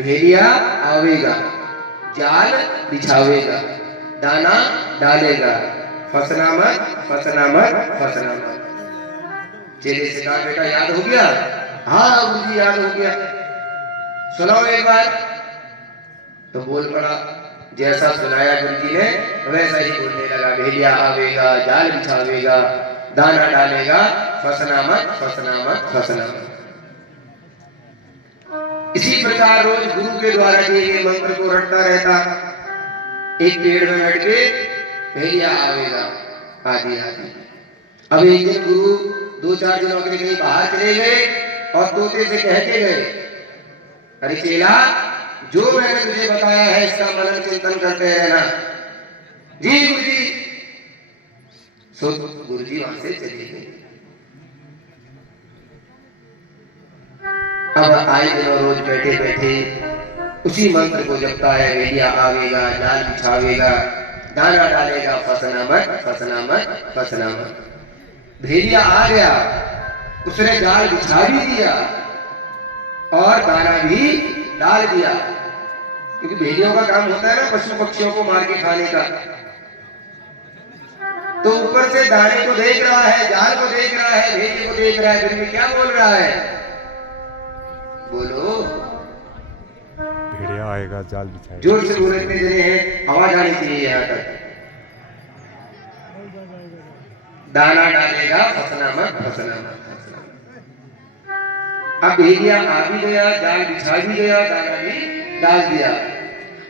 भेड़िया आवेगा, जाल बिछावेगा, दाना डालेगा, फसना मत फसना मत फसना मत। चेले से कहा बेटा याद हो गया? हाँ गुरुजी याद हो गया। सुनाओ एक बार। तो बोल पड़ा, जैसा सुनाया गुरुजी ने वैसा ही बोलने लगा। भेड़िया आवेगा, जाल बिछावेगा, दाना डालेगा, फसना मत फसना मत फसना मत। इसी प्रकार रोज गुरु के द्वारा दिए गए मंत्र को रटता रहता। एक पेड़ में बैठ के भेड़िया आवेगा, आदि आदि। अब एक दिन गुरु 2-4 दिनों के लिए कहीं बाहर चले गए और तोते से कह के गए, अरे चेला, जो मैंने तुझे बताया है इसका मनन चिंतन करते रहना। जी गुरुजी। सो गुरुजी वहां से चले गए। अब आए दिनों रोज बैठे बैठे उसी मंत्र को जपता है। भेड़िया आवेगा, जाल बिछावेगा, दाना डालेगा, फसना मत फसना मत फसना मत। भेड़िया आ गया, उसने जाल बिछा भी दिया और दाना भी डाल दिया, क्योंकि भेड़ियों का काम होता है ना पशु पक्षियों को मार के खाने का। तो ऊपर से दाने को देख रहा है, जाल को देख रहा है, भेड़िए को देख रहा है, फिर भी क्या बोल रहा है? बोलो। भेड़िया आएगा, जाल बिछाएगा। जोर से बोले, इतने जने हैं, आवाज आनी चाहिए यहाँ तक। दाना डालेगा, फसना मत फसना मत फसना मत। अब भेड़िया आ भी गया, जाल बिछा भी गया, दाना भी डाल दिया।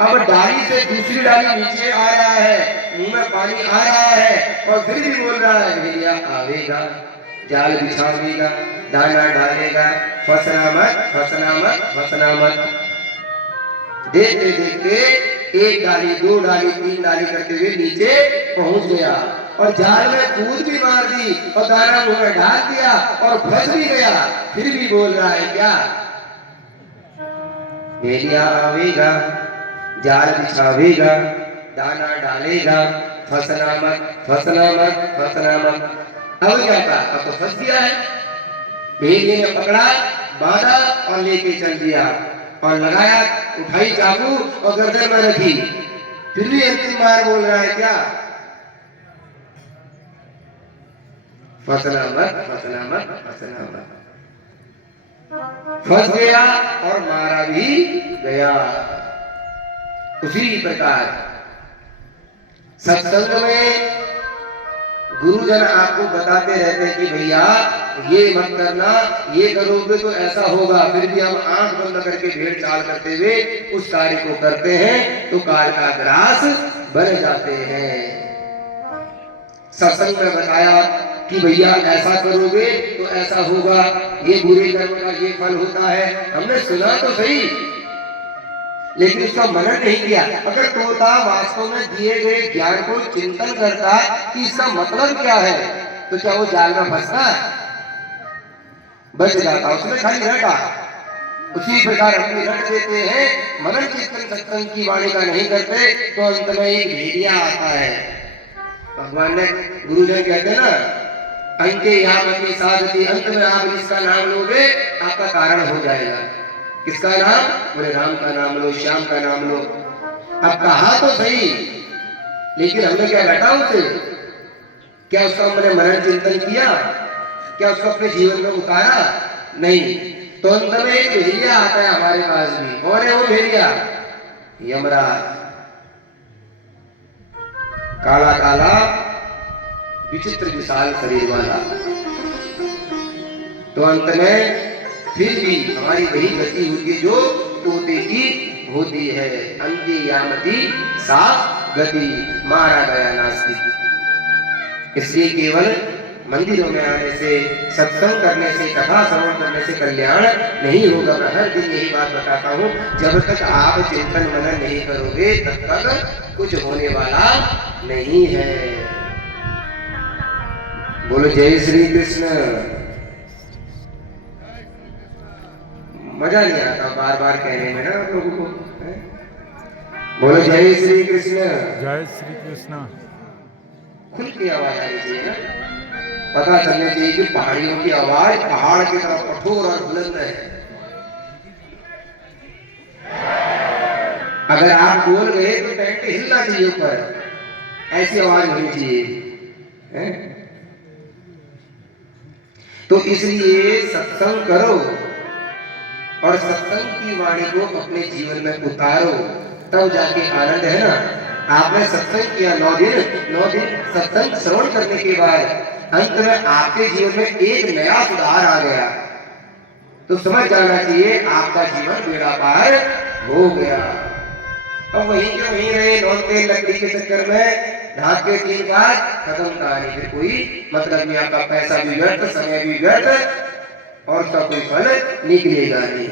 अब डाली से दूसरी डाली नीचे आ रहा है, मुंह में पानी आ रहा है और फिर भी बोल रहा है भेड़िया आवेगा, जाल बिछावेगा, दाना डालेगा, फसना मत फसना मत फसना मत। देखते देखते 1 डाली 2 डाली 3 डाली करते हुए नीचे पहुंच गया और जाल में कूद भी मार दी और दाना मुंह में डाल दिया और फंस भी गया। फिर भी बोल रहा है क्या? भेड़िया आवेगा, जाल बिछावेगा, दाना डालेगा, फसना मत फसना मत फसना मत। अब क्या था? अब तो फंस गया है। भेड़िए ने पकड़ा, बांधा और लेके चल दिया और लगाया, उठाई चाकू और गर्दन में रखी। फिर भी अंतिम बार बोल रहा है क्या? फसना मत फसना मत फसना मत। फंस गया और मारा भी गया। उसी प्रकार सत्संग में गुरुजन आपको बताते रहते हैं कि भैया ये मत करना, ये करोगे तो ऐसा होगा। फिर भी हम आंख बंद करके भेड़ चाल करते हुए उस कार्य को करते हैं तो काल का ग्रास बन जाते हैं। सत्संग में बताया कि भैया ऐसा करोगे तो ऐसा होगा, ये बुरे कर्म का ये फल होता है। हमने सुना तो सही, लेकिन उसका मनन नहीं किया। अगर तोता वास्तव में दिए गए ज्ञान को चिंतन करता कि इसका मतलब क्या है, तो क्या वो जाल में फंसता? बच जाता। उसने खाली रटा। उसी प्रकार हम भी रट देते हैं, मनन चिंतन सत्संग की वाणी का नहीं करते, तो अंत में एक भेड़िया आता है। भगवान ने, गुरुजन कहते हैं ना, अंके यावती साधती, अंत में आप जिसका नाम लोगे आपका कारण हो जाएगा। किसका नाम? बोले राम का नाम लो, श्याम का नाम लो। अब कहा तो सही, लेकिन हमने क्या रटा उसे? क्या उसका हमने मनन चिंतन किया? क्या उसको अपने जीवन में उतारा? नहीं। तो अंत में एक भेड़िया आता है हमारे पास भी। कौन है वो भेड़िया? यमराज। काला काला विचित्र विशाल शरीर वाला। तो अंत में फिर भी हमारी वही गति होती जो तोते की होती है। अंधी यामती सा गति, मारा गया नास्तिक। इसलिए केवल मंदिरों में आने से, सत्संग करने से, कथा श्रवण करने से कल्याण नहीं होगा। मैं हर दिन यही बात बताता हूँ, जब तक आप चिंतन मनन नहीं करोगे तब तक कुछ होने वाला नहीं है। बोलो जय श्री कृष्ण। मजा नहीं आता बार बार कहने में ना आप लोगों को। बोलो जय श्री कृष्ण। जय श्री कृष्ण। खुल की आवाज आनी चाहिए ना, पता चलना चाहिए कि पहाड़ियों की आवाज पहाड़ की तरफ कठोर और बुलंद है। अगर आप बोल गए तो टेंट हिलना चाहिए ऊपर, ऐसी आवाज होनी चाहिए, हैं? तो इसलिए सत्संग करो और सत्संग की वाणी को अपने जीवन में उतारो, तब जाके आनंद है ना। आपने सत्संग किया 9 दिन सत्संग श्रवण करने के बाद अंत में आपके जीवन में एक नया सुधार आ गया, तो समझ जाना चाहिए आपका जीवन बेड़ा पार हो गया। अब वहीं के वहीं रहे, नौन तेल लकड़ी के चक्कर में ढाक के 3 बार खत्म कहानी, फिर कोई मतलब नहीं, आपका पैसा भी व्यर्थ, समय भी व्यर्थ और उसका कोई फल निकलेगा नहीं।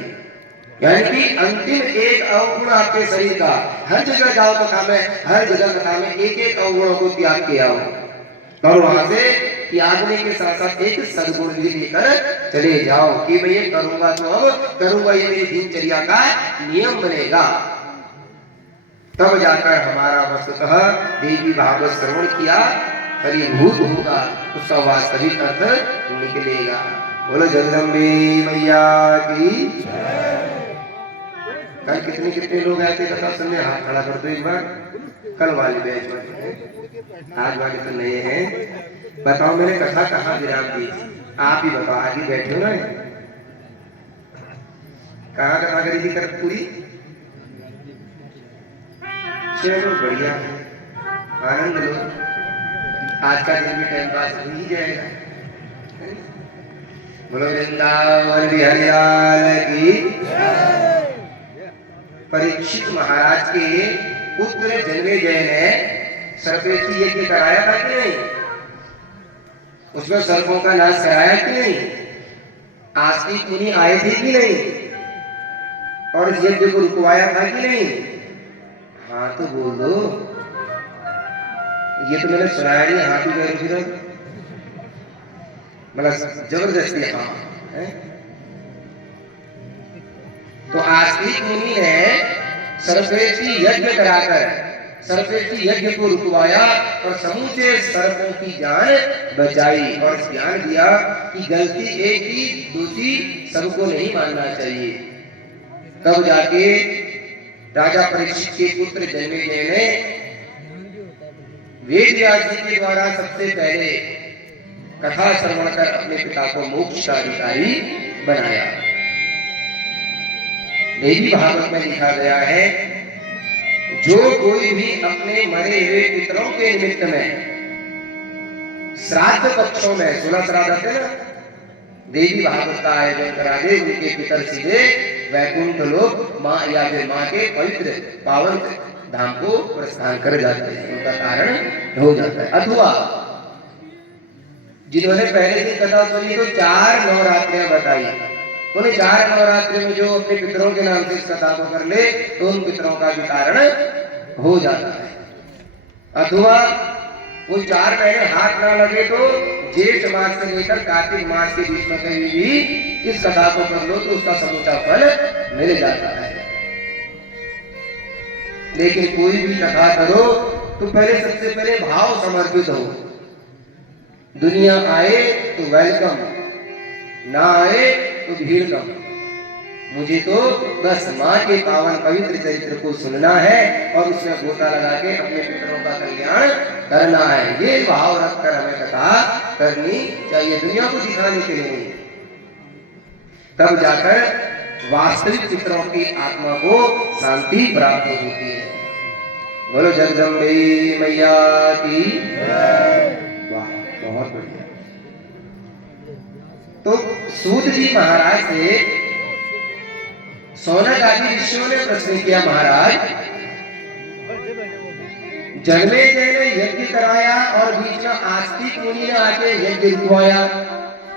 यानी कि अंतिम एक अवगुण आपके शरीर का, हर जगह जाओ कथा में, हर जगह कथा में एक एक अवगुणों को त्याग के आओ, और वहां से त्यागने के साथ साथ एक सद्गुण भी लेकर चले जाओ कि मैं ये करूंगा तो अब करूंगा, ये मेरी दिनचर्या का नियम बनेगा। तब जाकर हमारा वस्तुतः देवी भागवत श्रवण किया फलीभूत होगा, उसका वास्तविक अर्थ निकलेगा। बोलो जगदम्बे मैया की। कल कितने लोग आए थे कथा सुनने? हाथ खड़ा कर दो एक बार। कल वाली बैच में, आज वाले तो नए हैं। बताओ मैंने कथा कहाँ विराम दी थी? आप ही बताओ, आगे बैठे हो ना, कहाँ कथा करी थी? कर पूरी। चलो बढ़िया है, आनंद लो, आज का दिन भी टाइम पास हो ही जाएगा। बोलो वृंदावन बिहारी लाल की। परीक्षित महाराज के पुत्र जन्मेजय ने सर्पेक्षी यज्ञ कराया था कि नहीं? उसमें सर्पों का नाश कराया कि नहीं? आस्तिक मुनि आए थे कि नहीं? और इस यज्ञ को रुकवाया था कि नहीं? हाँ तो बोल दो। ये तो मैंने सुनाया नहीं, हाँ भी गए फिर मतलब जबरदस्ती। हाँ है? तो आस्तिक मुनि ने सर्पेक्षी यज्ञ कराकर सर्पेक्षी यज्ञ को रुकवाया और समूचे सर्पों की जान बचाई, और ज्ञान दिया कि गलती एक की, दूसरी सबको नहीं मानना चाहिए। तब जाके राजा परीक्षित के पुत्र जन्मेजय ने वेद व्यास जी के द्वारा सबसे पहले कथा श्रवण कर अपने पिता को मोक्ष का अधिकारी बनाया। देवी भागवत में लिखा गया है, जो कोई भी अपने मरे हुए पितरों के निमित्त में श्राद्ध पक्षों में 16 श्राद्ध आते ना, देवी भागवत का आयोजन करा दे, उनके पितर सीधे वैकुंठ लोक माँ या फिर माँ के पवित्र पावन धाम को प्रस्थान कर जाते हैं, उनका कारण हो जाता है। अथवा जिन्होंने पहले दिन कथा सुनी तो 4 नवरात्रियां बताई, उन्हें 4 नवरात्रि में जो अपने पितरों के नाम से इस कथा को कर ले तो उन पितरों का भी कारण हो जाता है। अथवा वो 4 महीने हाथ ना लगे तो जेठ मास से लेकर कार्तिक मास के बीच में कहीं भी इस कथा को कर लो तो उसका समूचा फल मिल जाता है। लेकिन कोई भी कथा करो तो पहले सबसे पहले भाव समर्पित हो। दुनिया आए तो वेलकम, ना आए तो भीड़ कम। मुझे तो बस माँ के पावन पवित्र चरित्र को सुनना है और उसमें गोता लगा के अपने पितरों का कल्याण करना है। ये भाव रखकर हमें कथा करनी चाहिए, दुनिया को दिखाने के लिए नहीं। तब जाकर वास्तविक पितरों की आत्मा को शांति प्राप्त होती है। बोलो जगदम्बे मैया की। वाह, बहुत बढ़िया। तो सूत जी महाराज से सौनक आदि ऋषियों ने प्रश्न किया, महाराज जन्मेजय ने यज्ञ कराया और बीच में आस्तिक मुनि ने आके यज्ञ रुकवाया,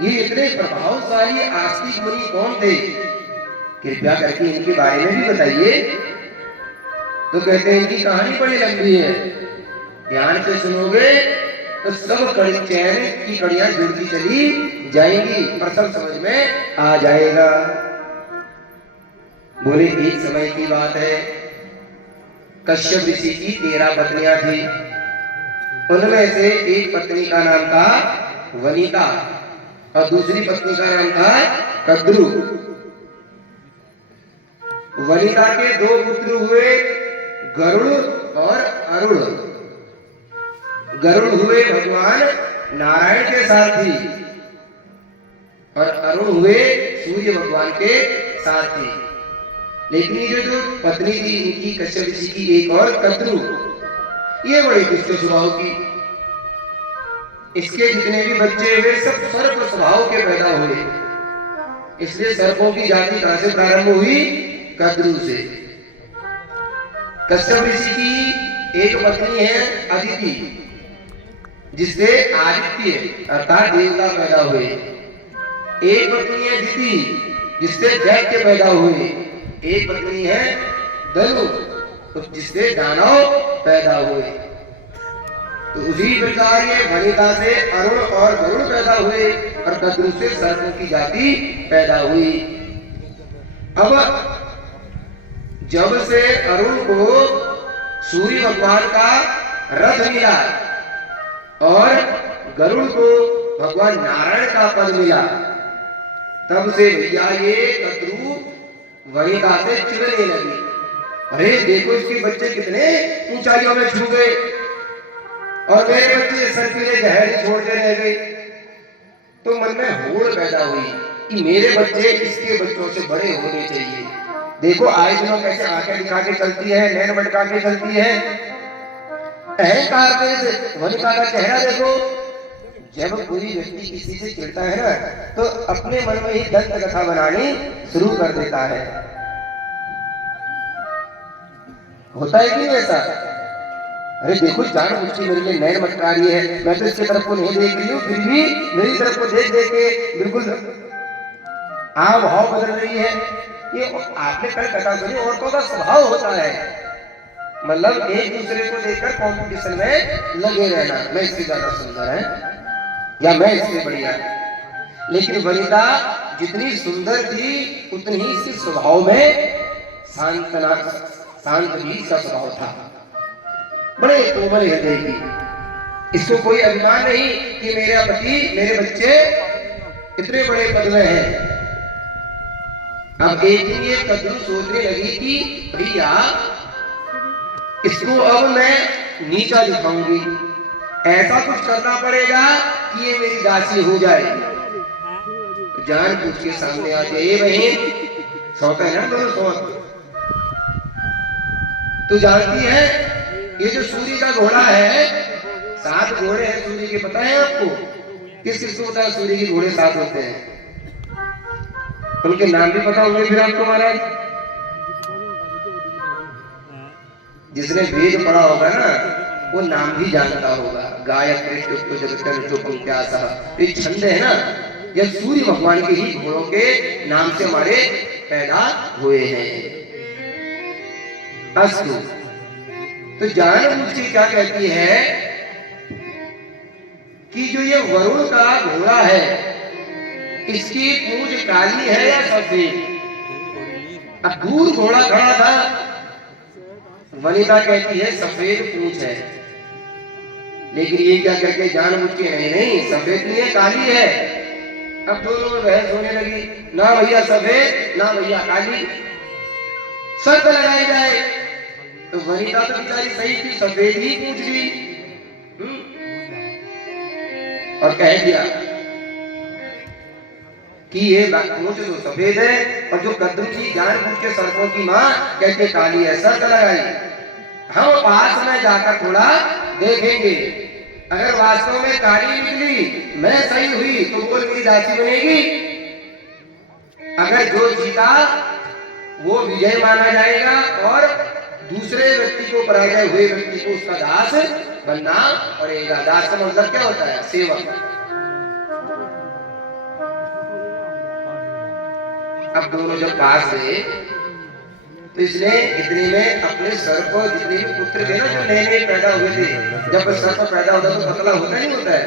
ये इतने प्रभावशाली आस्तिक मुनि कौन थे? कृपया करके इनके बारे में भी बताइए। तो कहते हैं इनकी कहानी बड़ी लंबी है, ध्यान से सुनोगे तो सब चैन की कड़ियां जुड़ती चली जाएंगी और सब समझ में आ जाएगा। बोले एक समय की बात है, कश्यप ऋषि की 13 पत्नियां थी। उनमें से एक पत्नी का नाम था वनिता और दूसरी पत्नी का नाम था कद्रु। वनिता के 2 पुत्र हुए, गरुड़ और अरुण। गरुड़ हुए भगवान नारायण के सारथी और अरुण हुए सूर्य भगवान के सारथी। लेकिन ये जो पत्नी थी इनकी कश्यप ऋषि की एक और कद्रु, ये बड़ी दुष्ट स्वभाव की। इसके जितने भी बच्चे हुए सब सर्प स्वभाव के पैदा हुए। इसलिए सर्पों की जाति कहां से प्रारंभ हुई? कद्रु से। कश्यप ऋषि की एक पत्नी है अदिति, जिससे आदित्य अर्थात देवता पैदा हुए। एक पत्नी है दिति, जिससे दैत्य पैदा हुए। एक पत्नी है धनु, जिससे दानव पैदा हुए। तो उसी प्रकार ये वनिता से अरुण और गरुड़ पैदा हुए और कद्रु से सर्पों की जाति पैदा हुई। अब जब से अरुण को सूर्य भगवान का रथ मिला और गरुड़ को भगवान नारायण का पद मिला, तब से भैया ये कद्रु वनिता से चिढ़ने लगी। अरे देखो इसके बच्चे कितने ऊंचाइयों में छू गए और मेरे बच्चे सर्पिले जहर छोड़ते रह गए। तो मन में होड़ पैदा हुई कि मेरे बच्चे इसके बच्चों से बड़े होने चाहिए। देखो आए दिनों कैसे आंखें दिखा के चलती है, नैन भटका के चलती है। अहंकार से वनिता का चेहरा देखो। जब कोई व्यक्ति किसी से चिढ़ता है ना, तो अपने मन में ही दंत कथा बनानी शुरू कर देता है। होता है कि नहीं ऐसा? अरे देखो जान बुझ के मेरे लिए नैन मटका रही है, मैं तो इसकी तरफ को नहीं देख रही हूँ, फिर भी मेरी तरफ को देख देख के बिल्कुल आव भाव बदल रही है। ये आपने कल कथा सुनी, औरतों का स्वभाव होता है, मतलब एक दूसरे को देखकर कंपटीशन में लगे रहना, मैं इससे ज्यादा सुंदर है या मैं इससे बढ़िया। लेकिन वनिता जितनी सुंदर थी उतनी ही इसके स्वभाव में शांत भी का स्वभाव था, बड़े कोमल हृदय की। इसको कोई अभिमान नहीं कि मेरा पति मेरे बच्चे इतने बड़े पद में हैं। अब एक दिन ये कद्रु सोचने लगी कि भैया इसको अब मैं नीचा दिखाऊंगी, ऐसा कुछ करना पड़ेगा कि ये मेरी दासी हो जाए। जान पूछ के सामने आ जाए, बहन सौता है ना दोनों सौत, तू जानती है ये जो सूर्य का घोड़ा है, 7 घोड़े हैं सूर्य के, पता है आपको? किस किस को पता है सूर्य के घोड़े 7 होते हैं? उनके नाम भी पता होंगे फिर आपको महाराज। जिसने वेद पढ़ा होगा ना वो नाम भी जानता होगा। गायत्री ये छंद है ना, ये सूर्य भगवान के ही घोड़ों के नाम से हमारे पैदा हुए हैं। अस्तु, तो जान मुझे क्या कहती है कि जो ये वरुण का घोड़ा है इसकी पूंछ काली है या सफेद? अब दूर घोड़ा खड़ा था, वनिता कहती है सफेद पूंछ है। लेकिन ये क्या कहते जान मुझ के नहीं सफेद नहीं है, काली है। अब दोनों में बहस होने लगी, ना भैया सफेद ना भैया काली, शर्त लगाई जाए। तो वनिता तो बेचारी सही थी, सफेद ही पूछ ली और कह दिया कि ये पूछ तो सफेद है और जो कद्रु की जान पूछ के सर्पों की माँ कहते काली है। शर्त लगाई, हम पास में जाकर थोड़ा देखेंगे, अगर वास्तव में काली निकली मैं सही हुई तो बोल मेरी दासी बनेगी, अगर जो जीता वो विजय माना जाएगा और दूसरे व्यक्ति को, पराजय हुए व्यक्ति को उसका दास बनना पड़ेगा। दास का मतलब क्या होता है? सेवक। अब दोनों जब पास गए तो इसने इतने में अपने सर्प जितने भी पुत्र थे ना जो नए नए पैदा हुए थे, जब सर्प पैदा होता तो पतला होता नहीं होता है,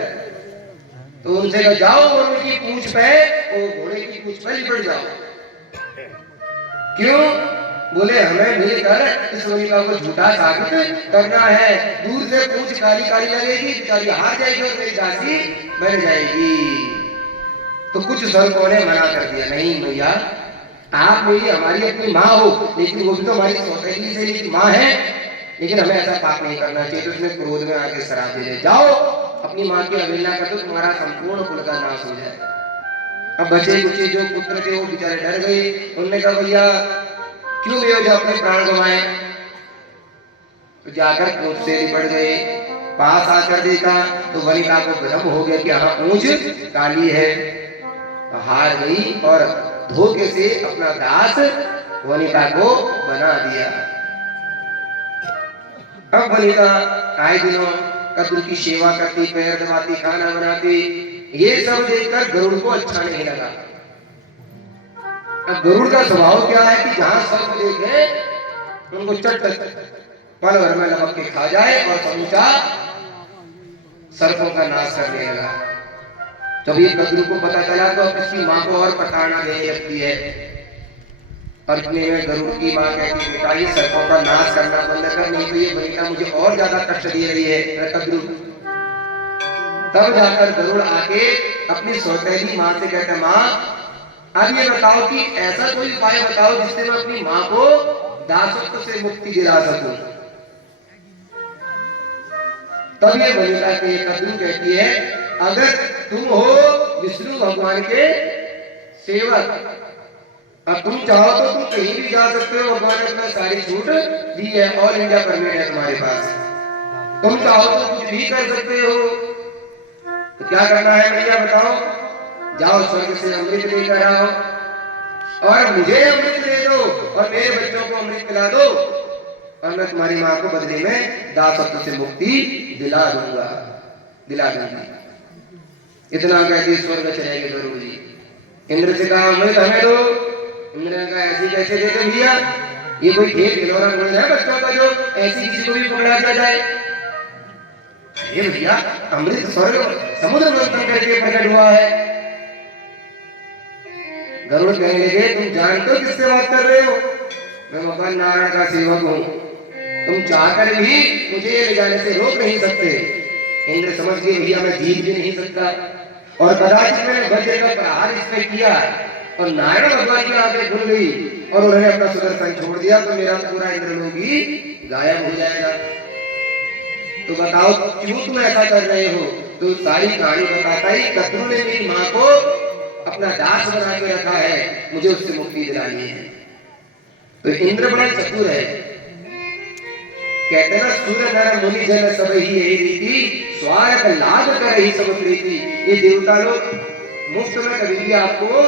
तो उनसे कहा जाओ और उनकी पूंछ पे, वो घोड़े की पूंछ पे लिपट जाओ। क्यों? बोले हमें मिलकर इस वनिता को झूठा साबित करना है। दूर से पूंछ काली काली लगेगी, बेचारी हार जाएगी और मेरी दासी बन जाएगी। तो कुछ सर्पों ने मना कर दिया, नहीं भैया आप मेरी हमारी अपनी माँ हो, लेकिन वो भी तो हमारी सौतेली से माँ है, लेकिन हमें ऐसा पाप नहीं करना चाहिए। तो उसने क्रोध में आके श्राप दे, जाओ अपनी माँ की अवहेलना कर दो, तुम्हारा संपूर्ण कुल का नाश हो जाए। अब बचे कुचे जो पुत्र थे वो बेचारे डर गए। उन्होंने कहा भैया क्यों ले जो अपने प्राण गंवाए। तो जाकर क्रोध से निपट गए। पास आकर देखा तो वनिता को भ्रम हो गया कि हाँ पूंछ काली है। तो हार गई और धोखे से अपना दास वनिता को बना दिया। अब वनिता आए दिनों कद्रू की सेवा करती, पैर दबाती, खाना बनाती। ये सब देखकर गरुड़ को अच्छा नहीं लगा। अब गरुड़ का स्वभाव क्या है कि जहां सर्प देखे उनको चट पल भर में लपक के खा जाए और समूचा सर्पों का नाश करने लगा। जब ये कद्रू को पता चला तो अपनी माँ को और प्रताड़ना देने लगती है। और इतने में गरुड़ की माँ कहती है बेटा ये सर्पों का नाश करना बंद कर, नहीं तो ये वनिता मुझे और ज्यादा कष्ट दे रही है कद्रू। तब जाकर गरुड़ आके अपनी सौतेली माँ से कहते माँ अब ये बताओ कि ऐसा कोई उपाय बताओ जिससे मैं अपनी माँ को दासत्व से मुक्ति दिला सकूं। तब ये वनिता के कद्रू कहती है अगर तुम हो विष्णु भगवान के सेवक, अब तुम चाहो तो तुम कहीं भी जा सकते हो। भगवान ने अपना सारी छूट दी है, ऑल इंडिया परमिट है तुम्हारे पास। तुम चाहो तो कुछ भी कर सकते हो। तो क्या करना है भैया बताओ। जाओ स्वर्ग से अमृत लेकर आओ और मुझे अमृत दे दो और मेरे बच्चों को अमृत पिला दो और मैं तुम्हारी माँ को बदले में दासत्व से मुक्ति दिला दूंगी। इतना कहते स्वर्ग चले गए गरुड़ जी। इंद्र से कहा अमृत हमें दो। इंद्र ने कहा ऐसी कैसे देते भैया, ये कोई खेल खिलौना बोल है बच्चों का जो ऐसी किसी को भी पकड़ा दिया जाए। अरे भैया अमृत स्वर्ग समुद्र मंथन करके प्रकट हुआ है। गरुड़ कहने लगे तुम जानते हो किससे बात कर रहे हो, मैं भगवान नारायण का सेवक हूँ। तुम चाहकर भी मुझे ले जाने से रोक नहीं सकते। इंद्र समझ गए भैया मैं जीत भी नहीं सकता और कदाचित मैंने वज्र का प्रहार इस पर किया और नारायण भगवान की आंखें खुल गई और उन्होंने अपना सुदर्शन छोड़ दिया तो मेरा पूरा इंद्रलोक ही गायब हो जाएगा। तो बताओ क्यों तुम ऐसा कर रहे हो। तो सारी कहानी बताता ही कद्रू ने मेरी माँ को अपना दास बना के रखा है, मुझे उससे मुक्ति दिलानी है। तो इंद्र बड़ा चतुर है। कहते ना सूर्य नर मुनि जन सब ही यही रीति स्वार्थ लाभ कर ही सब प्रीति। ये देवता लोग मुफ्त में कभी भी आपको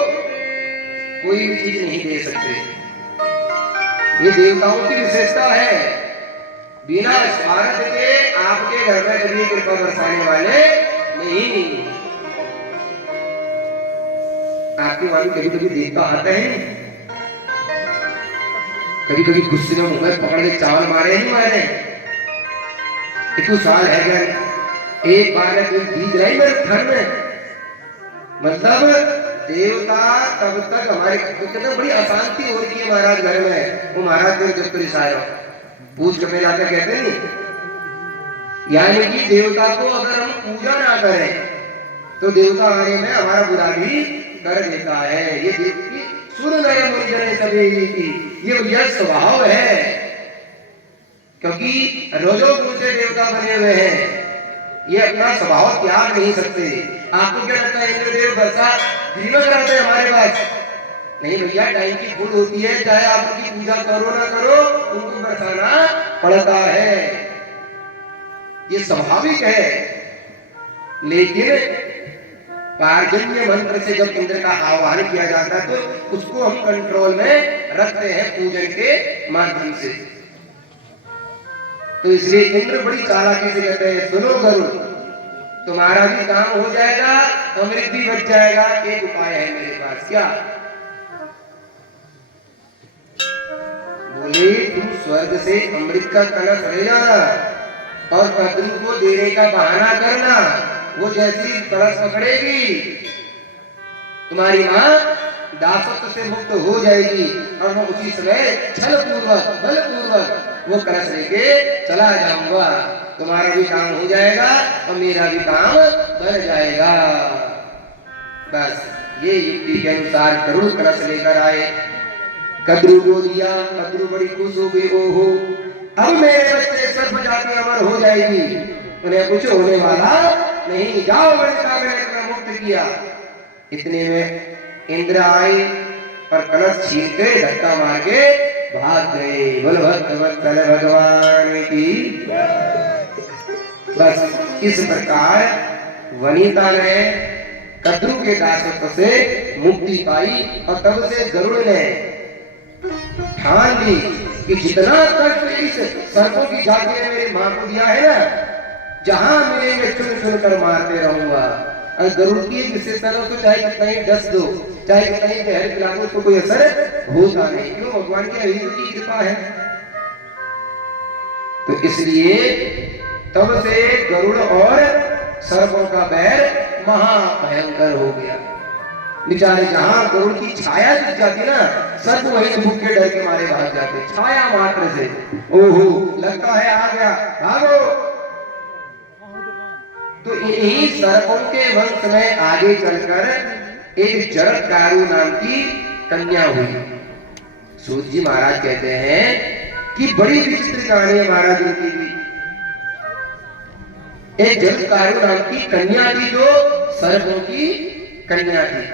कोई भी चीज नहीं दे सकते। ये देवताओं की विशेषता है, बिना स्वार्थ के आपके घर में कभी कृपा बरसाने वाले नहीं। आपके वाली कभी कभी देवता आते हैं, कभी कभी गुस्से में मुंह पकड़ के चावल मारे नहीं मारे। इतने साल है गए एक बार बीत रही मेरे घर में, मतलब देवता तब तक हमारे कितना बड़ी अशांति हो रही है महाराज घर में। वो महाराज देव जब पुलिस आए पूछ के लाकर कहते नहीं, यानी कि देवता को अगर हम पूजा ना करें तो देवता आने में हमारा बुरा भी कर देता है। ये देवकी सुन नर मुनि जन सभी की ये यह स्वभाव है, क्योंकि रोजो गुण से देवता बने हुए हैं। ये अपना स्वभाव त्याग नहीं सकते। आपको क्या लगता है इंद्रदेव वर्षा धीमा कराते हैं हमारे पास? नहीं भैया, टाइम की भूल होती है, चाहे आप उनकी पूजा करो ना करो उनको बरसाना पड़ता है, ये स्वाभाविक है। लेकिन पार्जन्य मंत्र से जब इंद्र का आह्वान किया जाता है तो उसको हम कंट्रोल में रखते हैं पूजन के माध्यम से। तो इसलिए इंद्र बड़ी चालाकी से कहते हैं सुनो गरुड़, तुम्हारा भी काम हो जाएगा, अमृत भी बच जाएगा। एक उपाय है मेरे पास। क्या? बोले तुम स्वर्ग से अमृत का कलश ले जाना और कद्रू को देने का बहाना करना। वो जैसी कलश पकड़ेगी तुम्हारी माँ दासत्व से मुक्त हो जाएगी और मैं उसी समय छल पूर्वक बल पूर्वक वो कलश लेके चला जाऊंगा। तुम्हारा भी काम हो जाएगा और मेरा भी काम बन जाएगा। बस ये युक्ति के अनुसार गरुड़ कलश लेकर आए, कद्रू को दिया। कद्रू बड़ी खुश हो गई, ओहो अब मेरे बच्चे सर्प जाति अमर हो जाएगी, उन्हें कुछ होने वाला नहीं, जाओ लंका में तुम्हें मुक्त किया। इतने में इंद्र आई और कलश छीन के धक्का मार के भाग गए। बोल भक्तवत्सल भगवान की। बस इस प्रकार वनिता ने कद्रु के दासत्व से मुक्ति पाई और तब से गरुड़ ने ठान ली कि जितना कष्ट इस सर्पों की जाति ने मेरी मां को दिया है ना, जहां मिलेंगे चुन चुन कर मारते रहूंगा। और गरुड़ की विशेषता तो चाहे कितना ही डस दो, चाहे कितना ही जहर पिला दो, उसको कोई असर होता नहीं। क्यों? भगवान की अहिंसा की कृपा है। तो इसलिए तब से गरुड़ और सर्पों का बैर महाभयंकर हो गया। बेचारे जहां गरुड़ की छाया दिख जाती ना, सर्प वहीं भूख के डर के मारे भाग जाते, छाया मात्र से। ओहो, लगता है आ गया, भागो। तो इन्हीं सर्पों के वंश में आगे चलकर एक जरत्कारु नाम की कन्या हुई। सूत जी महाराज कहते हैं कि बड़ी विचित्र कहानी है महाराज उनकी भी। एक जरत्कारु नाम की कन्या थी जो सर्पों की कन्या थी।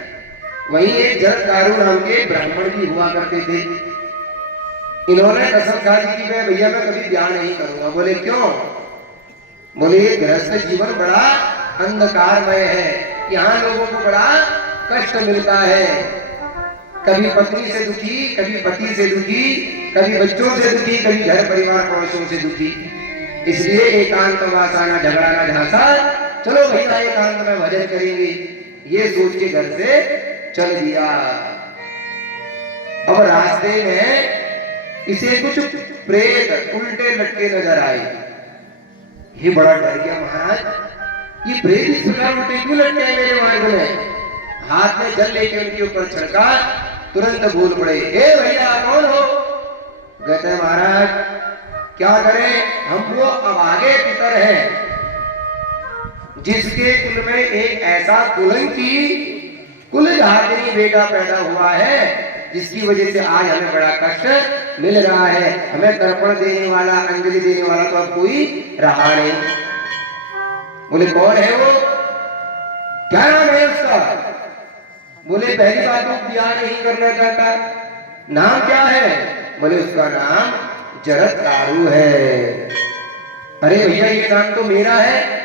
वहीं एक जरत्कारु नाम के ब्राह्मण भी हुआ करते थे। इन्होंने कसम खा ली कि मैं भैया मैं कभी ब्याह नहीं करूंगा। बोले क्यों? बोले ये गृहस्थ जीवन बड़ा अंधकारमय है, यहाँ लोगों को बड़ा कष्ट मिलता है। कभी पत्नी से दुखी, कभी पति से दुखी, कभी बच्चों से दुखी, कभी घर परिवार पड़ोसियों से दुखी। इसलिए एकांत वासाना झगड़ा ना झांसा, चलो भैया एकांत में भजन करेंगे, ये सोच के घर से चल दिया। अब रास्ते में इसे कुछ प्रेत उल्टे लटके नजर आए। ये बड़ा डर गया महाराज, ये प्रेत इस प्रकार उल्टे क्यों लटके हैं मेरे मार्ग में? हाथ में जल लेके उनके ऊपर छिड़का, तुरंत बोल पड़े, ए भैया कौन हो? कहते महाराज क्या करें, हम वो अभागे पितर हैं जिसके कुल में एक ऐसा कुलंकी कुलधारिणी बेटा पैदा हुआ है, जिसकी वजह से आज हमें बड़ा कष्ट मिल रहा है। हमें तर्पण देने वाला, अंजलि देने वाला तो अब कोई रहा नहीं। बोले कौन है वो? क्या नाम है उसका? बोले पहली बात तो ब्याह नहीं करना चाहता। नाम क्या है? बोले उसका नाम जरत्कारु है। अरे भैया ये नाम तो मेरा है।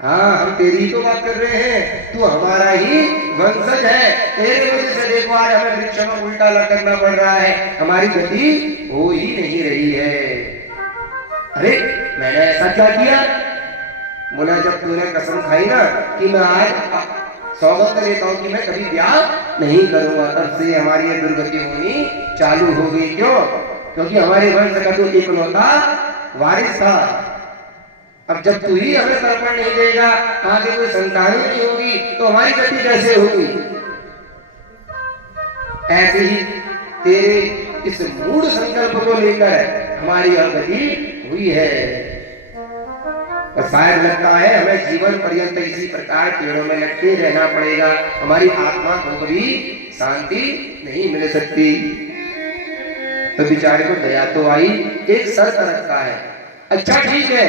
हाँ हम तेरी तो बात कर रहे हैं, तू हमारा ही वंशज है। तेरे वजह से देखो आज हमें वृक्ष में उल्टा लटकना पड़ रहा है, हमारी गति हो ही नहीं रही है। अरे मैंने ऐसा क्या किया? बोला जब तूने कसम खाई ना कि मैं आज सौगंध लेता हूं कि मैं कभी ब्याह नहीं करूंगा, तब से हमारी ये दुर्गति होनी चालू हो गई। क्यों? क्योंकि हमारे वंश का जो इकलौता वारिस था। अब जब तू ही हमें तर्पण नहीं देगा, आगे कोई संतान ही नहीं होगी, तो हमारी गति कैसे होगी? ऐसे ही तेरे इस मूढ़ संकल्प को लेकर हमारी यह गति हुई है। और शायद लगता है हमें जीवन पर्यंत इसी प्रकार पेड़ों में लटके रहना पड़ेगा, हमारी आत्मा को कभी शांति नहीं मिल सकती। तो बेचारे को दया तो आई, एक शर्त रखता है। अच्छा ठीक है,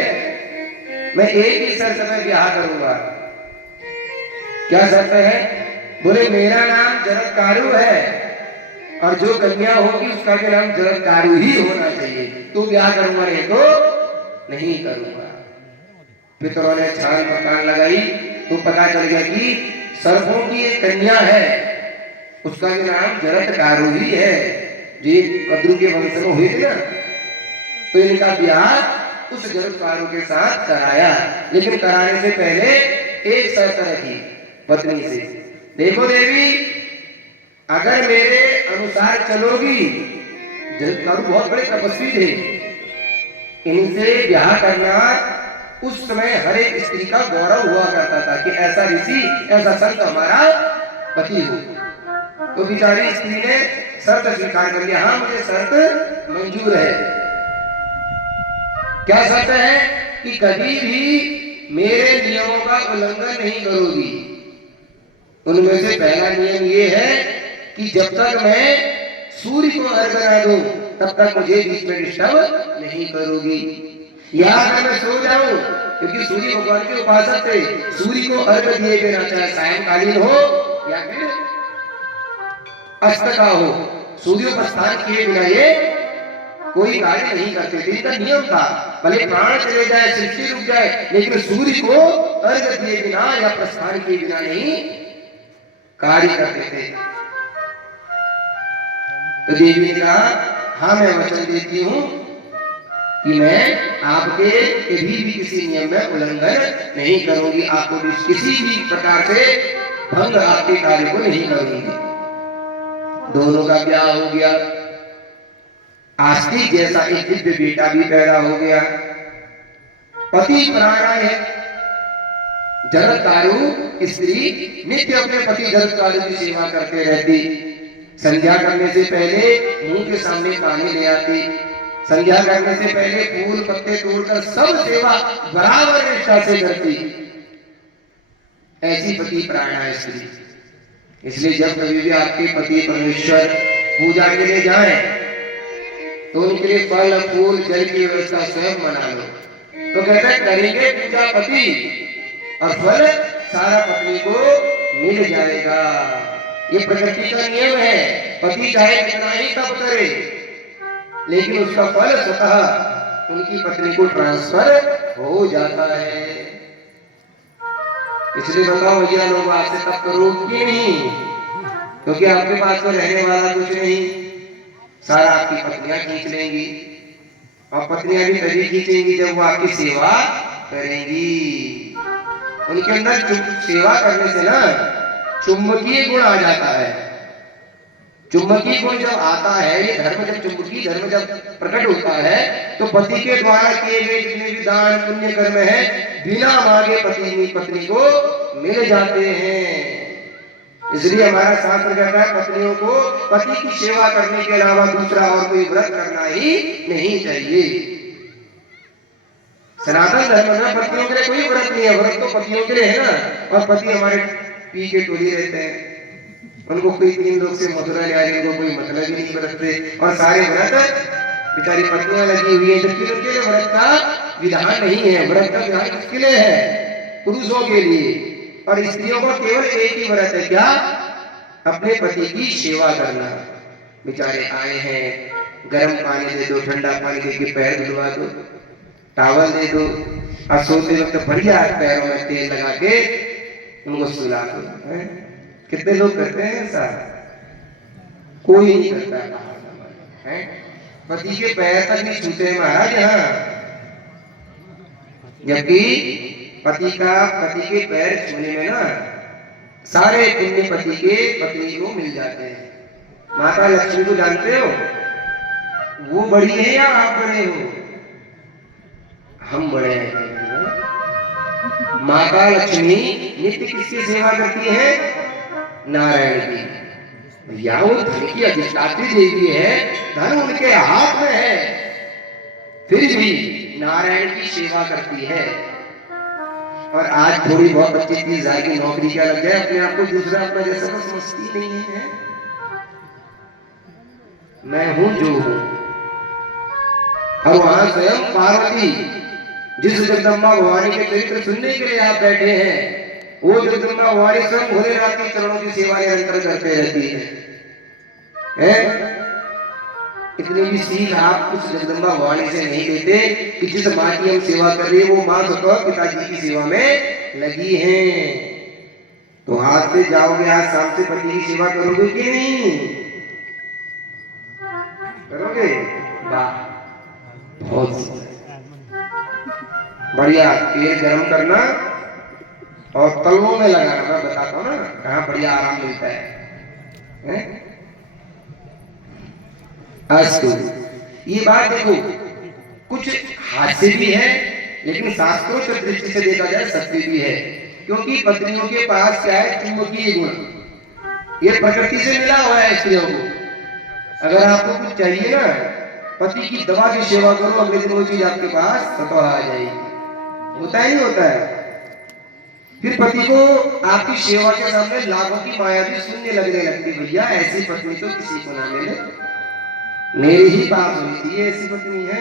मैं एक ही शर्त में ब्याह करूंगा। क्या शर्त है? बोले मेरा नाम जरत्कारु है और जो कन्या होगी उसका भी नाम जरत्कारु ही होना चाहिए। तो ब्याह करूंगा, नहीं तो नहीं करूंगा। पितरों ने छान पकान लगाई तो पता चल गया कि सर्पों की एक कन्या है, उसका भी नाम जरत्कारु ही है, जो कद्रु के वंश में हुई थी ना। तो इनका ब्याह उस जरत्कारु के साथ कराया, लेकिन कराने से पहले एक शर्त रखी पत्नी से। देखो देवी, अगर मेरे अनुसार चलोगी, जरत्कारु बहुत बड़े तपस्वी थे, इनसे ब्याह करना उस समय हर एक स्त्री का गौरव हुआ करता था कि ऐसा ऋषि, ऐसा संत हमारा पति हो। तो बेचारी स्त्री ने शर्त स्वीकार कर लिया, हाँ मुझे शर्त मंजूर है। क्या शर्त है? कि कभी भी मेरे नियमों का उल्लंघन नहीं करोगी। उनमें से पहला नियम ये है कि जब तक मैं सूर्य को अर्घ न दूं, तब तक मुझे बीच में डिस्टर्ब नहीं करोगी। या अगर मैं सो जाऊं, क्योंकि सूर्य भगवान के उपासक थे, सूर्य को अर्घ दिए बिना, चाहे सायंकालीन हो या फिर अस्त का हो, सूर्योपस्थान किए बिना ये कोई कार्य नहीं करते थे। इनका नियम था, भले प्राण चले जाए, सृष्टि रुक जाए, लेकिन सूर्य को अर्घ दिए बिना या प्रस्थान किए बिना नहीं कार्य करते थे। तो देवी ने कहा, हाँ मैं वचन देती हूं कि मैं आपके कभी भी किसी नियम में उल्लंघन नहीं करूंगी, आपको किसी भी प्रकार से भंग आपके कार्य को नहीं करूंगी। दोनों का ब्याह हो गया, आस्तिक जैसा एक दिव्य बेटा भी पैदा हो गया। पति प्राणा है, जरत्कारु स्त्री नित्य अपने पति जरत्कारु की सेवा करते रहती। संध्या करने से पहले मुंह के सामने पानी ले आती, संध्या करने से पहले फूल पत्ते तोड़कर सब सेवा बराबर निष्ठा से करती। ऐसी पति प्राणा स्त्री। इसलिए जब कभी भी आपके पति परमेश्वर पूजा के लिए जाएं, तो उनके लिए फल फूल जल की व्यवस्था स्वयं बना लो। तो कहते हैं करेंगे पूजा पति और फल सारा पत्नी को मिल जाएगा। ये प्रकृति का नियम है। पति चाहे कितना ही तप करे, लेकिन उसका फल स्वतः उनकी पत्नी को ट्रांसफर हो जाता है। इसलिए बताओ भैया लोग, आज से तप करो कि नहीं? क्योंकि आपके पास तो रहने वाला कुछ नहीं, सारा आपकी पत्नियां खींच लेंगी, और पत्नियां भी तभी खींचेंगी जब वो आपकी सेवा करेंगी। उनके अंदर सेवा करने से ना चुंबकीय गुण आ जाता है। चुंबकीय गुण जब आता है, ये धर्म जब चुंबकीय धर्म जब प्रकट होता है, तो पति के द्वारा किए गए जितने भी दान पुण्य कर्म है, बिना मांगे पत्नी को मिल जाते हैं। इसलिए हमारा शास्त्र कहता है पत्नियों को पति की सेवा करने के अलावा दूसरा और कोई व्रत करना ही नहीं चाहिए। सनातन धर्म में पतियों के लिए कोई व्रत नहीं है, व्रत तो पतियों के लिए है ना। और पति हमारे पी के टोली रहते हैं, उनको कोई 3 लोग से मथुरा ले आए, उनको कोई मतलब ही नहीं व्रत से, और सारे व्रत बेचारी पत्नियां लगी हुई है, जबकि उनके लिए व्रत का विधान नहीं है। व्रत का विधान किसके लिए है? पुरुषों के लिए। और स्त्रियों को केवल एक ही व्रत है, क्या? अपने पति की सेवा करना। बेचारे आए हैं, गर्म पानी दे दो, ठंडा पानी दे के पैर धुलवा दो, टावल दे दो, और सोते वक्त बढ़िया पैरों में तेल लगा के उनको सुला दो। कितने लोग करते हैं ऐसा? कोई नहीं करता है। पति के पैर तक नहीं छूते हैं महाराज यहाँ, जबकि पति के पैर छूने में ना सारे पुण्य पति के पत्नी को मिल जाते हैं। माता लक्ष्मी को जानते हो? वो बड़ी है या आप बड़े हो? हम बड़े हैं। माता लक्ष्मी नित्य किसकी सेवा करती है? नारायण की। या वो धन की अधिष्ठात्री देवी है, धन उनके हाथ में है, फिर भी नारायण की सेवा करती है। और आज थोड़ी बहुत 25-30 की नौकरी क्या लग जाए, अपने आप को दूसरा अपना जैसा तो समझती नहीं है। मैं हूं जो हूं। और वहां स्वयं पार्वती, जिस जगदम्बा भवानी के चरित्र सुनने के लिए आप बैठे हैं, वो जगदम्बा भवानी स्वयं भोलेनाथ के चरणों की सेवा निरंतर करते रहती है? इतनी भी सीख आप उस जगदम्बा भवानी से नहीं देते कि जिस माँ की हम सेवा कर रही है, वो माँ स्वतः पिताजी की सेवा में लगी है। तो हाथ से जाओगे, आज शाम से पति की सेवा करोगे कि नहीं करोगे? वाह, बहुत बढ़िया। तेल गरम करना और तलवों में लगाना, मैं बताता हूँ ना कहाँ बढ़िया आराम मिलता है। अस्तु, ये बात देखो, कुछ हास्य भी है, लेकिन शास्त्रों दृष्टि से देखा जाए सत्य भी है। क्योंकि पत्नियों के पास क्या है? चुंबकीय गुण। ये प्रकृति से मिला हुआ है स्त्रियों को। अगर आपको कुछ चाहिए ना, पति की दवा की सेवा करो, अगले दिन वो चीज आपके पास स्वतः आ जाएगी। होता ही नहीं होता है। फिर पति को आपकी सेवा के सामने लाखों की माया भी शून्य लगने लगती। भैया ऐसी पत्नी तो किसी को ना मिले। मेरी ही बात हुई थी, ये ऐसी पत्नी है।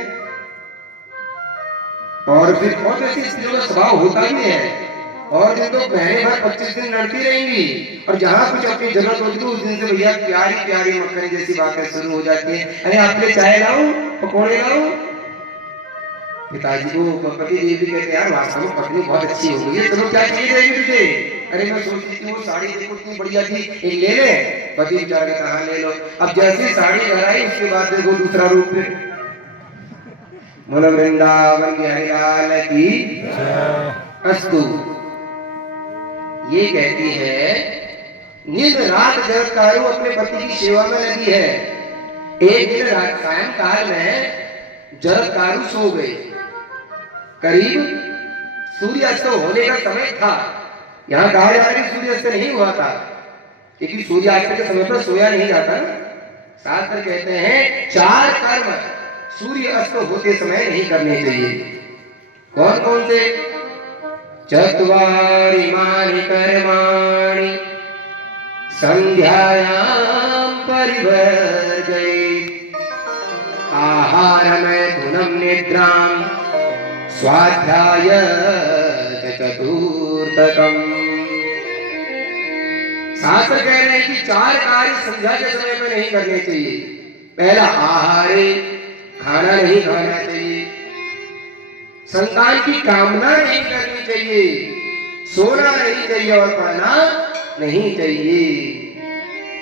और फिर बहुत ऐसी स्त्रियों का स्वभाव होता भी है, और दिन तो महीने भर 25 दिन लड़ती रहेंगी, और जहां कुछ अपनी जरूरत होती है उस दिन से भैया प्यारी प्यारी मक्खन जैसी बातें शुरू हो जाती है। अरे आपके लिए चाय लाऊं, पकौड़े लाऊं? पिताजी को पति देव भी कहते हैं यार वास्तव में पत्नी बहुत अच्छी हो गई है, चलो क्या चाहिए रहेगी तुझे? अरे मैं सोचती थी वो साड़ी देखो कितनी बढ़िया थी, एक ले ले। पति बेचारा कहता हाँ ले लो। अब जैसे साड़ी लगाई उसके बाद देखो दूसरा रूप में। बोलो वृंदावन बिहारी लाल की अस्तु। ये कहती है नींद रात जगत्कारु अपने पति की सेवा में लगी है। एक दिन सायंकाल में जगत्कारु सो गए। करीब सूर्यास्त होने का समय था। यहाँ कहा जा रहा है कि सूर्यास्त नहीं हुआ था, क्योंकि सूर्यास्त के समय पर सोया नहीं जाता। शास्त्र कहते हैं 4 कर्म सूर्य अस्त होते समय नहीं करने चाहिए। कौन कौन से? चत्वारिमानि कर्माणि संध्यायां परिवर्जयेत्। आहारमें गुणं निद्रां स्वाध्याय चतुर्थकम्। शास्त्र कह रहे हैं कि 4 कार्य संध्या के समय में नहीं करने चाहिए। पहला आहारे, खाना नहीं खाना चाहिए। संतान की कामना नहीं करनी चाहिए। सोना नहीं चाहिए और पढ़ना नहीं चाहिए।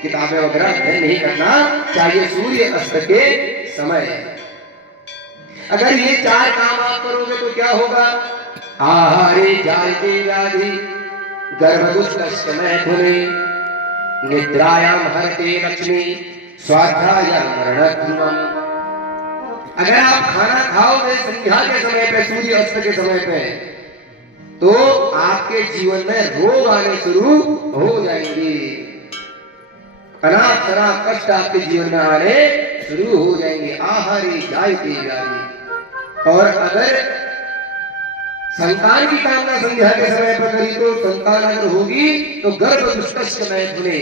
किताबें वगैरह अध्ययन नहीं करना चाहिए सूर्य अस्त के समय। अगर ये 4 काम आप करोगे तो क्या होगा? आहारे जायते व्याधि गर्भदुष्टस्य मैथुने निद्रायां हरते लक्ष्मी स्वाध्यायां मरणध्रुवम्। अगर आप खाना खाओगे संध्या के समय पे, सूर्य अस्त के समय पे, तो आपके जीवन में रोग आने शुरू हो जाएंगे। अनाप शनाप कष्ट आपके जीवन में आने शुरू हो जाएंगे। आहारे जायते व्याधि। और अगर संतान की कामना संध्या के समय पर करी तो संतान अगर होगी तो गर्भ दुष्टस्य मैथुने,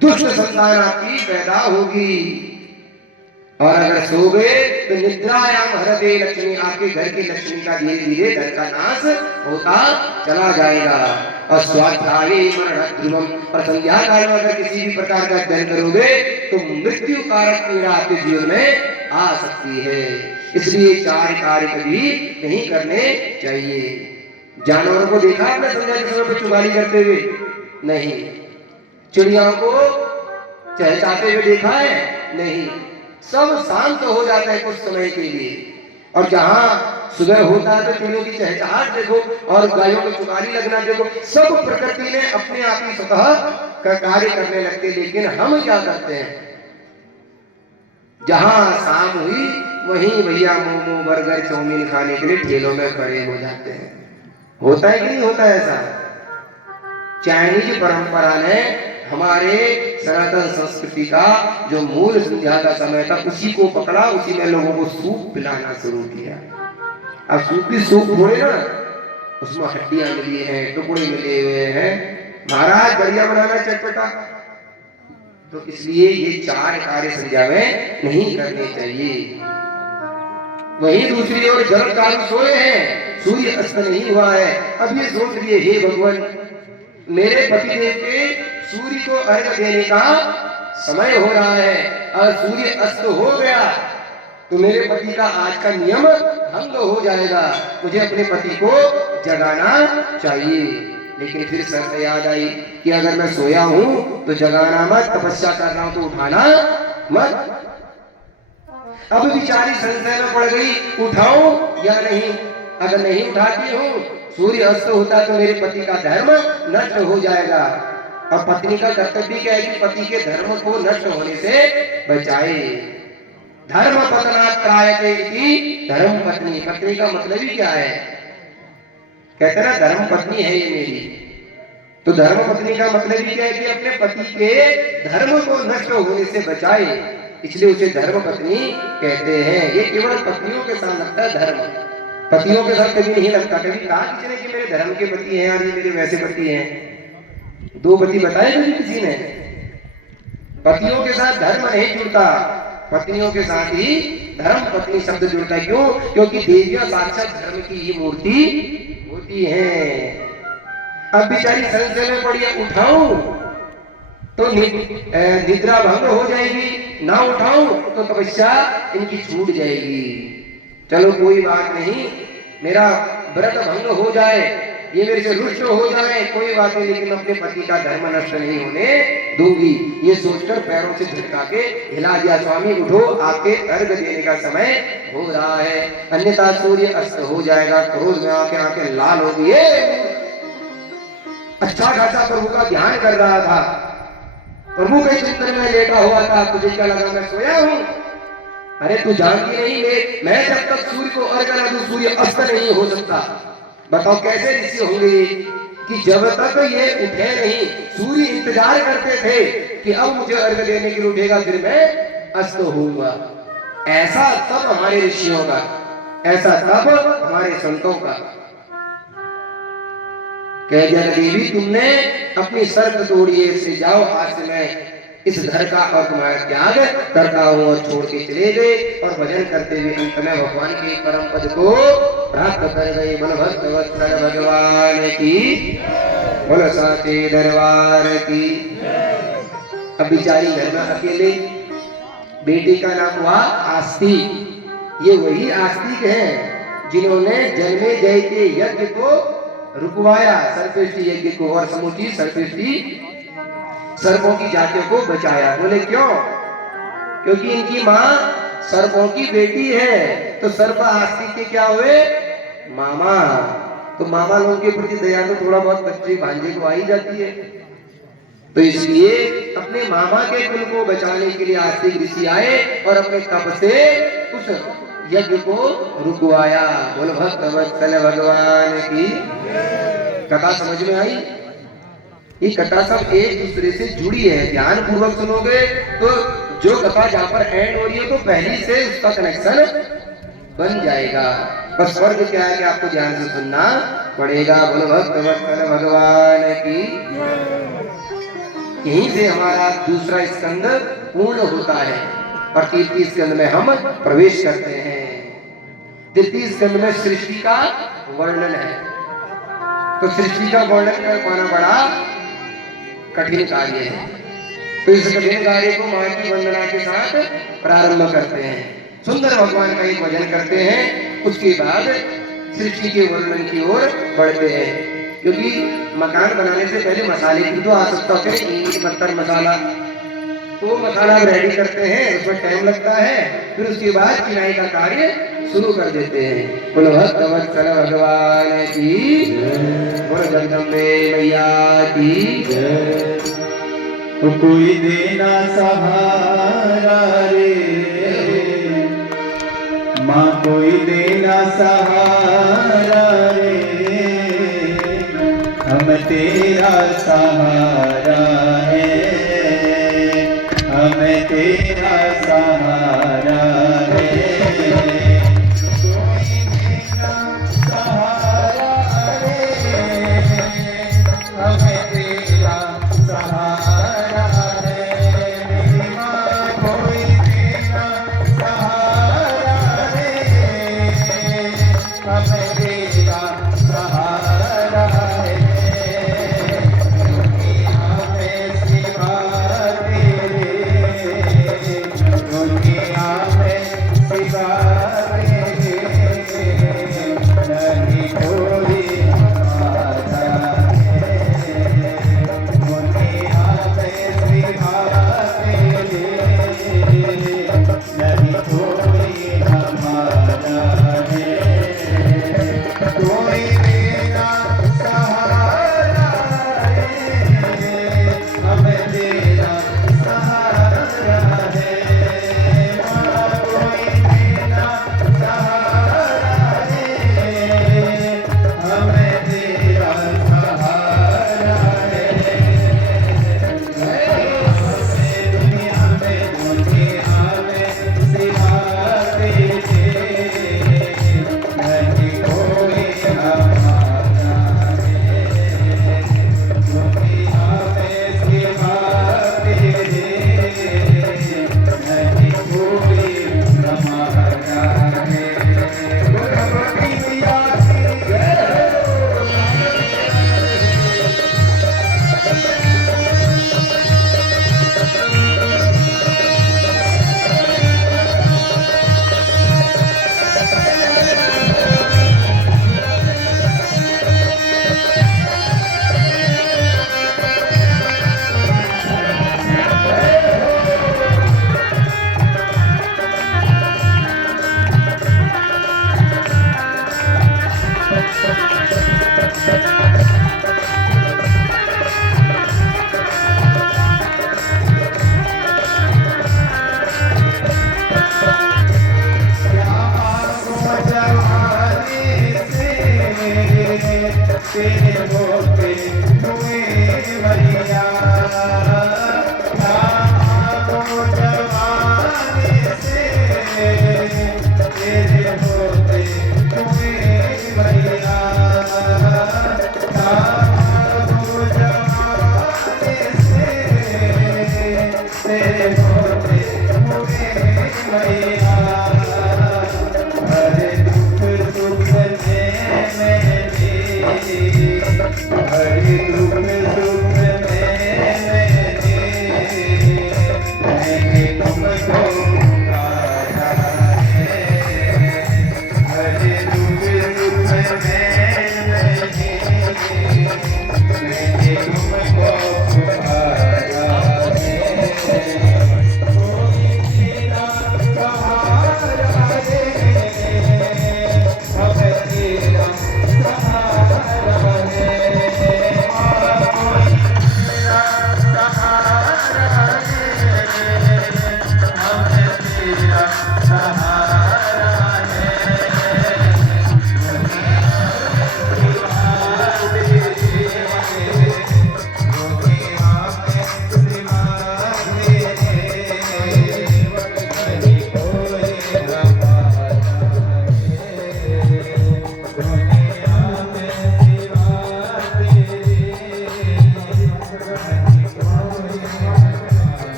दुष्ट संतान आपकी पैदा होगी। और अगर सो गए तो निद्रायाम हरते लक्ष्मी, आपके घर की लक्ष्मी का धीरे धीरे घर का नाश होता चला जाएगा। और स्वाध्याये मरणध्रुवम्, और संध्या काल में अगर किसी भी प्रकार का अध्ययन करोगे तो मृत्यु कारक पीड़ा आपके जीवन में आ सकती है। इसलिए 4 कार्य कभी नहीं करने चाहिए। जानवरों को देखा आपने संध्या के समय पर चुगाली करते हुए? नहीं। चिड़ियाओं को चहचहाते हुए देखा है? नहीं। सब शांत हो जाता है कुछ समय के लिए। और जहां सुबह होता है तो चिड़ियों की चहचहाट देखो और गायों को चुगाली लगना देखो। सब प्रकृति ने अपने आप ही स्वतः का कार्य करने लगते। लेकिन हम क्या करते हैं? जहां शाम हुई वहीं भैया मोमो बर्गर चाउमीन खाने के लिए ठेलों में खड़े हो जाते हैं। होता है कि नहीं होता ऐसा? चाइनीज परंपरा ने हमारे सनातन संस्कृति का जो मूल संध्या का समय था उसी को पकड़ा, उसी में लोगों को सूप पिलाना शुरू किया। अब सूप भी सूप थोड़े ना, उसमें हड्डियां मिली हैं, टुकड़े मिले हुए हैं। महाराज बढ़िया बनाना चटपटा। तो इसलिए ये 4 कार्य संध्या में नहीं करने चाहिए। वहीं दूसरी ओर जगत्कारु सोए हैं, सूर्य अस्त नहीं हुआ है। अब ये सोच लिए हे भगवान, मेरे पतिदेव के सूर्य को अर्घ्य देने का समय हो रहा है और सूर्य अस्त हो गया तो मेरे पति का आज का नियम भंग हो जाएगा। मुझे अपने पति को जगाना चाहिए। लेकिन फिर शर्त याद आई कि अगर मैं सोया हूं तो जगाना मत, तपस्या कर रहा हूं तो उठाना मत। अब बेचारी संशय में पड़ गई, उठाऊं या नहीं? अगर नहीं उठाती हूं, सूर्य अस्त होता तो मेरे पति का धर्म नष्ट हो जाएगा। और पत्नी का कर्तव्य क्या है कि पति के धर्म को नष्ट होने से बचाए। धर्म पत्नात् त्रायते इति धर्म पत्नी। पत्नी का मतलब ही क्या है? कहते ना धर्म पत्नी है ये मेरी। तो धर्म पत्नी का मतलब ही क्या है कि अपने पति के धर्म को नष्ट होने से बचाए, इसलिए उसे धर्म पत्नी कहते हैं। ये केवल पत्नियों के साथ लगता है धर्म, पतियों के साथ कभी नहीं लगता। कभी कहा किसी ने कि मेरे धर्म के पति हैं और ये मेरे वैसे पति हैं? 2 पति बताए कभी किसी ने? पतियों के साथ धर्म नहीं जुड़ता, पत्नियों के साथ ही धर्म पत्नी शब्द जुड़ता है। क्यों? क्योंकि देवियां साक्षात धर्म की ही मूर्ति होती हैं। अब बेचारी संशय में पड़ी है, उठाऊं तो निद्रा भंग हो जाएगी, ना उठाऊं तो तपस्या इनकी छूट जाएगी। चलो कोई बात नहीं, मेरा व्रत भंग हो जाए, ये मेरे से रुष्ट हो जाए, कोई बात नहीं, लेकिन अपने पति का धर्म नष्ट नहीं होने दूंगी। ये सोचकर पैरों से झटका के हिला दिया, स्वामी उठो, आपके अर्घ देने का समय हो रहा है, अन्यथा सूर्य अस्त हो जाएगा। क्रोध में आके आके लाल हो गई। अच्छा खासा प्रभु का ध्यान कर रहा था, प्रभु के चिंतन में लेटा हुआ था, तुझे क्या लगा मैं सोया हूं? अरे तू जानती नहीं, मैं जब तक सूर्य को अर्घ ना दूं सूर्य अस्त नहीं हो सकता। बताओ कैसे ऋषि होंगे कि जब तक ये उठे नहीं, सूर्य इंतजार करते थे कि अब मुझे अर्घ देने के लिए उठेगा, फिर मैं अस्त होऊंगा। ऐसा तब हमारे ऋषियों का, ऐसा तब हमारे संतों का। कह दिया देवी तुमने अपनी शर्त तोड़ी है, इससे जाओ, आज से मैं इस घर का और तुम्हारा त्याग करता हूं। और छोड़ के चले गए और भजन करते हुए अंत में भगवान के परम पद को प्राप्त कर गए। बोल भक्त वत्सल भगवान की, बोल साचे दरबार की। अब बेचारी घर में अकेले, बेटी का नाम हुआ आस्ती। ये वही आस्तिक हैं जिन्होंने जन्मे जय के यज्ञ को रुकवाया, सर्पष्टि यज्ञ को, और समुची सर्पष्टि सर्पों की जातियों को बचाया। बोले क्यों? क्योंकि इनकी माँ सर्पों की बेटी है, तो सर्प आस्तिक के क्या हुए? मामा। तो मामा लोगों के प्रति दया तो थोड़ा बहुत बच्चे भांजे को आ ही जाती है। तो इसलिए अपने मामा के कुल को बचाने के लिए आस्तिक ऋषि आए और अपने तप से उस यज्ञ को रुकवाया। बोल भक्त वत्सल भगवान की। कथा समझ में आई? ये कथा सब एक दूसरे से जुड़ी है, ध्यान पूर्वक सुनोगे तो जो कथा जहां पर एंड हो रही है तो पहली से उसका कनेक्शन बन जाएगा। बस स्वर्ग क्या है कि आपको ध्यान से सुनना पड़ेगा। बोलो भक्त वत्सल भगवान की। यहीं से हमारा दूसरा स्कंद पूर्ण होता है और तृतीय स्कंद में हम प्रवेश करते हैं। तृतीय स्कंद में सृष्टि का वर्णन है, तो सृष्टि का वर्णन कर पाना बड़ा कठिन कार्य है। तो इस कठिन कार्य को मां की वंदना के साथ प्रारंभ करते हैं, सुंदर भगवान का एक भजन करते हैं, उसके बाद सृष्टि के वर्णन की ओर बढ़ते हैं। क्योंकि मकान बनाने से पहले मसाले की तो आवश्यकता है, ईंट पत्थर मसाला, तो मसाला रेडी करते हैं, उसमें टाइम लगता है, फिर उसके बाद चिनाई का कार्य शुरू कर देते हैं। बोलो भक्त वत्सल भगवान की, बोलो जगदम्बे मैया की। कोई देना सहारा रे माँ, कोई देना सहारा रे, हम तेरा सहारा है, हम तेरा सहारा है। Bye.